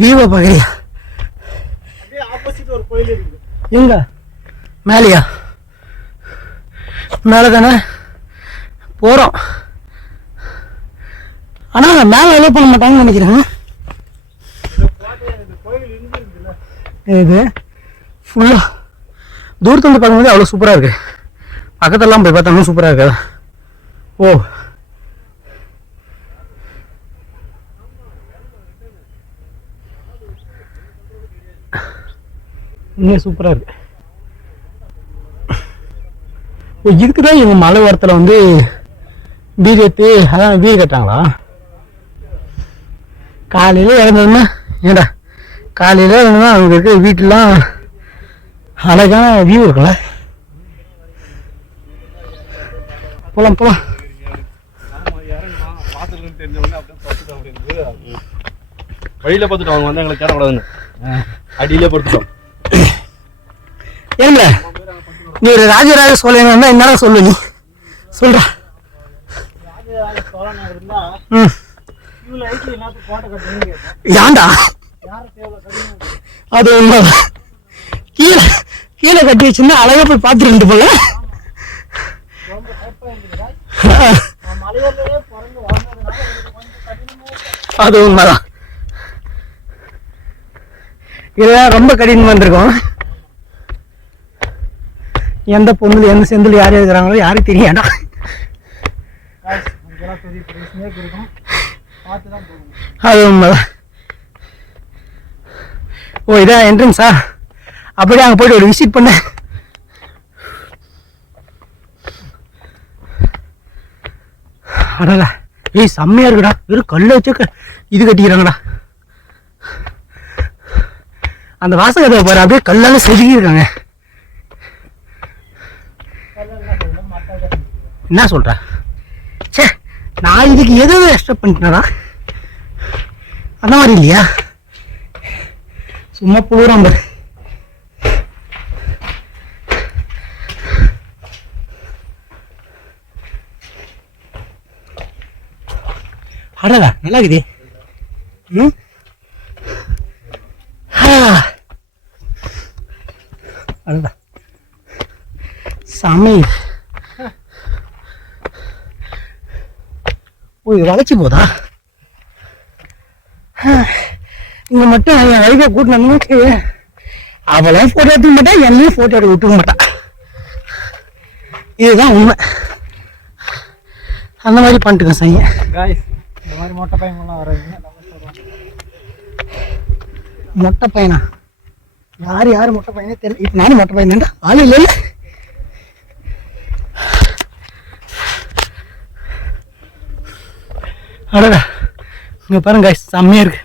வியூவை பார்க்குறியா? ஆப்போசிட் ஒரு கோயில் இருக்குது. எங்க மேலையா? மேலே தானே போகிறோம். ஆனால் மேலே அலோவ் பண்ண மாட்டாங்கன்னு நினைக்கிறேன். இது ஃபுல்லாக தூரத்து வந்து பார்க்கும்போது அவ்வளோ சூப்பராக இருக்குது. பக்கத்தெல்லாம் போய் பார்த்தாலும் சூப்பராக இருக்காது. ஓ இன்னும் சூப்பராக இருக்கு. இதுக்கு தான் இவங்க மலை ஓரத்தில் வந்து வீடு ஏற்றி அதான் வீடு கட்டுறாங்களா? காலையில் இறந்ததுன்னா ஏண்டா காலையில் இறந்ததுன்னா அவங்க இருக்க வீட்டெலாம் அழகான வியூ இருக்குல்ல. போகலாம் போகலாம். வழியில பார்த்துட்டு அவங்க வந்து எங்களை தேடக்கூடாதுன்னு அடியிலே படுத்துட்டோம். ஏங்க நீ ஒரு ராஜராஜ சோழன் இருந்தா என்னடா சொல்லு, நீ சொல்ற. ஏன்டா அது உண்மைதான். கீழே கீழே கட்டி வச்சுன்னா அழகா போய் பார்த்துட்டு போல. அது உண்மைதான். இதெல்லாம் ரொம்ப கடினமா இருந்திருக்கும். எந்த பொண்ணு எந்த செந்தில் யார் இருக்கிறாங்களோ யாரும் தெரியாண்டா. அது உண்மைதான். ஓ இதான் என்ட்ரன்ஸா? அப்படியே அங்கே போய்ட்டு ஒரு விசிட் பண்ண. அடடா ஏய் செம்மையா இருக்குடா. வெறும் கல்லை வச்சு இது கட்டிக்கிறாங்கடா. அந்த வாசகத்தை பாரு, அப்படியே கல்லால செதுக்கி இருக்காங்க. என்ன சொல்ற? சே நான் இதுக்கு எது எக்ஸ்ட்ரா பண்ணிட்டேனடா. அந்த மாதிரி இல்லையா? சும்மா புழுறான் பாரு. அடடா நல்லா இருக்குது. அடடா சாமி. ஓ இது வளைச்சி போதா? இங்க மட்டும் என் வழிகை கூட்டினு அவளையும் போட்டோ எடுத்துக்க மாட்டேன், என்னையும் போட்டோ எடுக்க விட்டுக்க மாட்டான். இதுதான் உண்மை. அந்த மாதிரி பண்ணிட்டுங்க சைய. இந்த மாதிரி மொட்டை பையன்லாம் வராதுங்க. மொட்டை பையனா? யார் மொட்டை பையனே தெரியல. இப்போ நானும் மொட்டை பையன் தான். ஆள் இல்லை. அடடா இங்கே பாருங்க செம்மையாக இருக்கு.